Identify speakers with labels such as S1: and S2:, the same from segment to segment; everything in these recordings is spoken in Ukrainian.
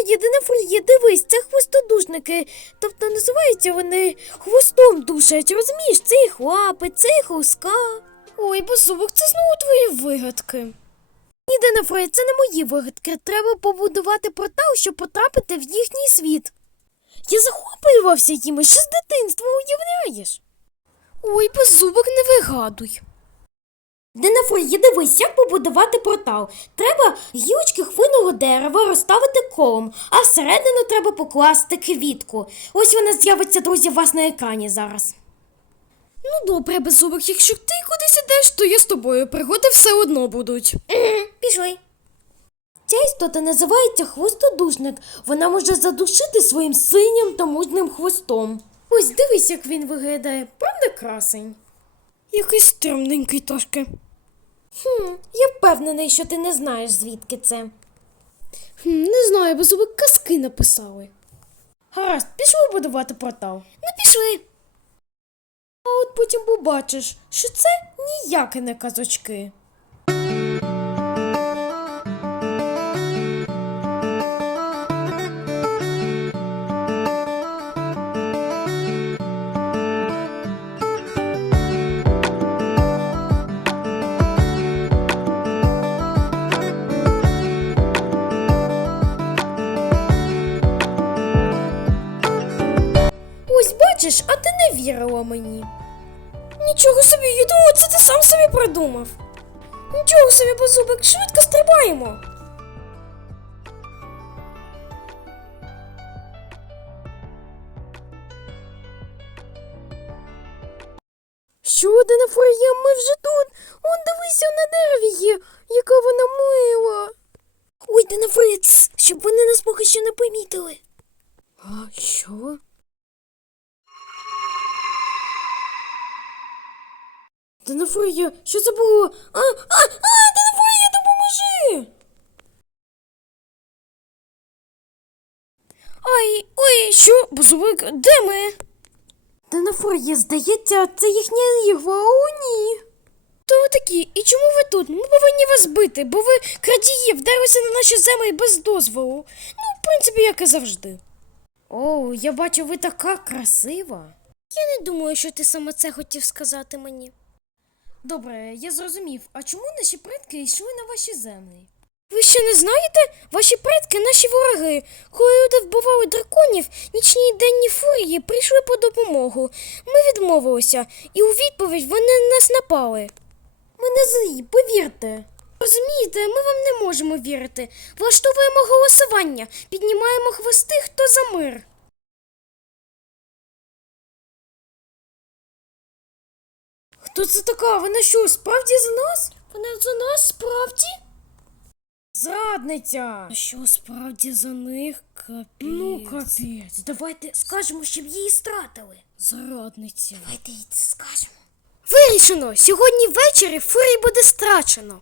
S1: Динофур'є, дивись, це хвостодушники. Тобто називаються вони хвостом душать, розумієш? Це їх лапи, це їх луска. Ой, Беззубик, це знову твої вигадки. Ні, Динофур'є, це не мої вигадки. Треба побудувати портал, щоб потрапити в їхній світ. Я захоплювався їми ще з дитинства, уявляєш? Ой, Беззубик, не вигадуй. Динофур'є, дивись, як побудувати портал. Треба гілочки хвойного дерева розставити колом, а всередину треба покласти квітку. Ось вона з'явиться, друзі, у вас на екрані зараз. Ну добре, Беззубик, якщо ти кудись ідеш, то я з тобою. Пригоди все одно будуть. Пішли. Ця істота називається хвостодушник. Вона може задушити своїм синім та мужним хвостом. Ось дивись, як він виглядає. Правда, красень? Якийсь стрімненький трошки. Я впевнений, що ти не знаєш, звідки це. Не знаю, Беззубик, казки написали. Гаразд, пішли будувати портал. Ну, пішли. А от потім побачиш, що це ніякі не казочки. Ось бачиш, а ти не вірила мені. Нічого собі, я думала, це ти сам собі придумав. Нічого собі, Беззубик, швидко стрибаємо. Що, Динофур'є, ми вже тут? Он, дивися, на дереві є, яка вона мила. Ой, Динофур'є, щоб вони нас поки що не помітили. А, що? Динофур'є, що це було? Динофур'є, допоможи! Ой, що? Беззубик, де ми? Динофур'є, здається, це їхня лігва, о ні. Хто ви такі? І чому ви тут? Ми повинні вас бити, бо ви крадії вдарилися на наші землі без дозволу. Ну, в принципі, як і завжди. О, я бачу, ви така красива. Я не думаю, що ти саме це хотів сказати мені. Добре, я зрозумів. А чому наші предки йшли на ваші землі? Ви ще не знаєте? Ваші предки – наші вороги. Коли люди вбивали драконів, нічні й денні фурії прийшли по допомогу. Ми відмовилися, і у відповідь вони на нас напали. Ми не злі, повірте. Розумієте, ми вам не можемо вірити. Влаштовуємо голосування, піднімаємо хвости, хто за мир. Хто це така? Вона що, справді за нас? Вона за нас, справді? Зрадниця! А що, справді за них? Капець. Ну, капець. Давайте скажемо, щоб її стратили. Зрадниця. Давайте їй це скажемо. Вирішено! Сьогодні ввечері фурій буде страчено.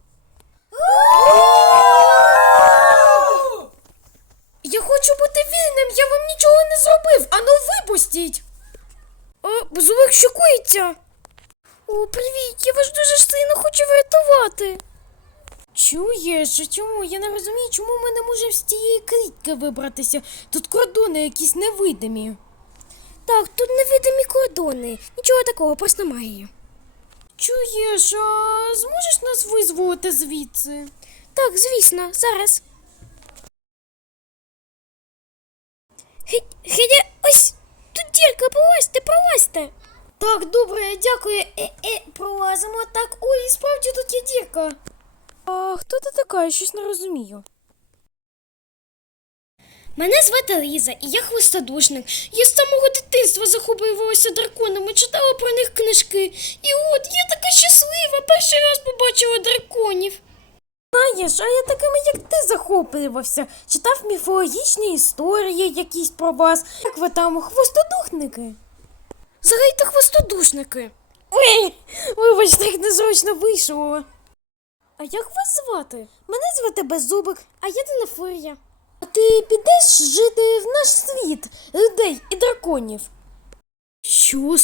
S1: Я хочу бути вільним, я вам нічого не зробив. Ану, випустіть! Беззубик шокується. О, привіт, я вас дуже сильно хочу врятувати. Чуєш, а чому? Я не розумію, чому ми не можемо з тієї клітки вибратися. Тут кордони якісь невидимі. Так, тут невидимі кордони. Нічого такого, просто магія. Чуєш, а зможеш нас визволити звідси? Так, звісно, зараз. Гедя, ось, тут дірка, пролазьте. Так, добре, дякую. Пролазимо. Так, ой, справді тут є дірка. А хто ти така? Я щось не розумію. Мене звати Ліза, і я хвостодушник. Я з самого дитинства захоплювалася драконами, читала про них книжки. І от, я така щаслива, перший раз побачила драконів. Знаєш, а я такими, як ти, захоплювався. Читав міфологічні історії якісь про вас. Як ви там, хвостодушники? Загайте хвостодушники. Ой, вибачте, як незручно вийшло. А як вас звати? Мене звати Беззубик, а я Динофур'я. А ти підеш жити в наш світ людей і драконів? Що,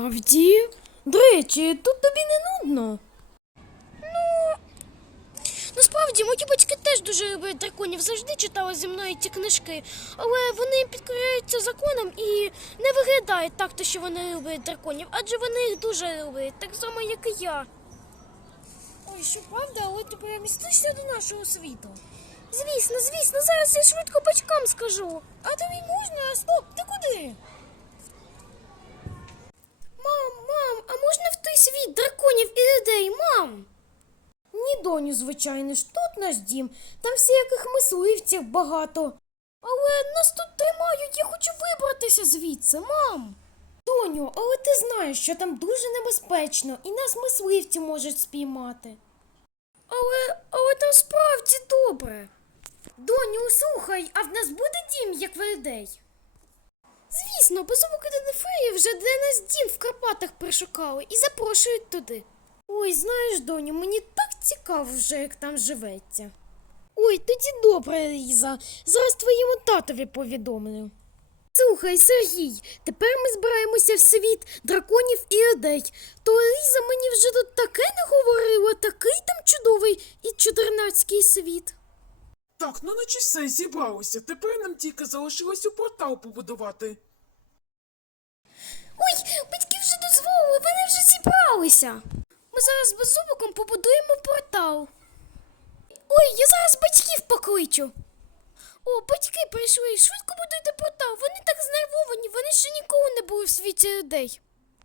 S1: справді? До речі, тут тобі не нудно? Насправді, мої батьки теж дуже люблять драконів, завжди читали зі мною ці книжки, але вони підкоряються законам і не виглядають так, що вони люблять драконів, адже вони їх дуже люблять, так само, як і я. Ой, що правда, але ти перемістишся до нашого світу. Звісно, зараз я швидко батькам скажу. А тобі можна? Стоп, ти куди? Мам, а можна в той світ драконів і людей, мам? Ні, доню, звичайно ж, тут наш дім, там всяких мисливців багато. Але нас тут тримають, я хочу вибратися звідси, мам. Доню, але ти знаєш, що там дуже небезпечно і нас мисливці можуть спіймати. Але там справді добре. Доню, слухай, а в нас буде дім, як в людей? Звісно, беззубики Дедефеї вже для нас дім в Карпатах пришукали і запрошують туди. Ой, знаєш, доню, мені так цікаво вже, як там живеться. Ой, тоді добре, Ліза. Зараз твоєму татові повідомлю. Слухай, Сергій, тепер ми збираємося в світ драконів і людей. То Ліза мені вже тут таке не говорила, такий там чудовий і чудернацький світ.
S2: Так, ну наче все, зібралося. Тепер нам тільки залишилось у портал побудувати.
S1: Ой, батьки вже дозволили, вони вже зібралися. Ми зараз з Беззубиком побудуємо портал. Ой, я зараз батьків покличу. О, батьки прийшли, швидко будуйте портал, вони так знервовані, вони ще ніколи не були в світі людей.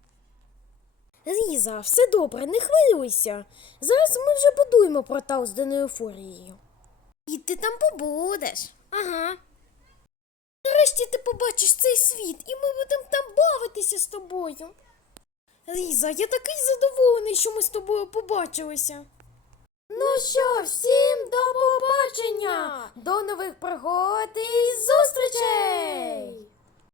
S1: Ліза, все добре, не хвилюйся. Зараз ми вже будуємо портал з Денеофорією. І ти там побудеш. Ага. Нарешті ти побачиш цей світ, і ми будемо там бавитися з тобою. Ліза, я такий задоволений, що ми з тобою побачилися. Ну що, всім до побачення! До нових пригод і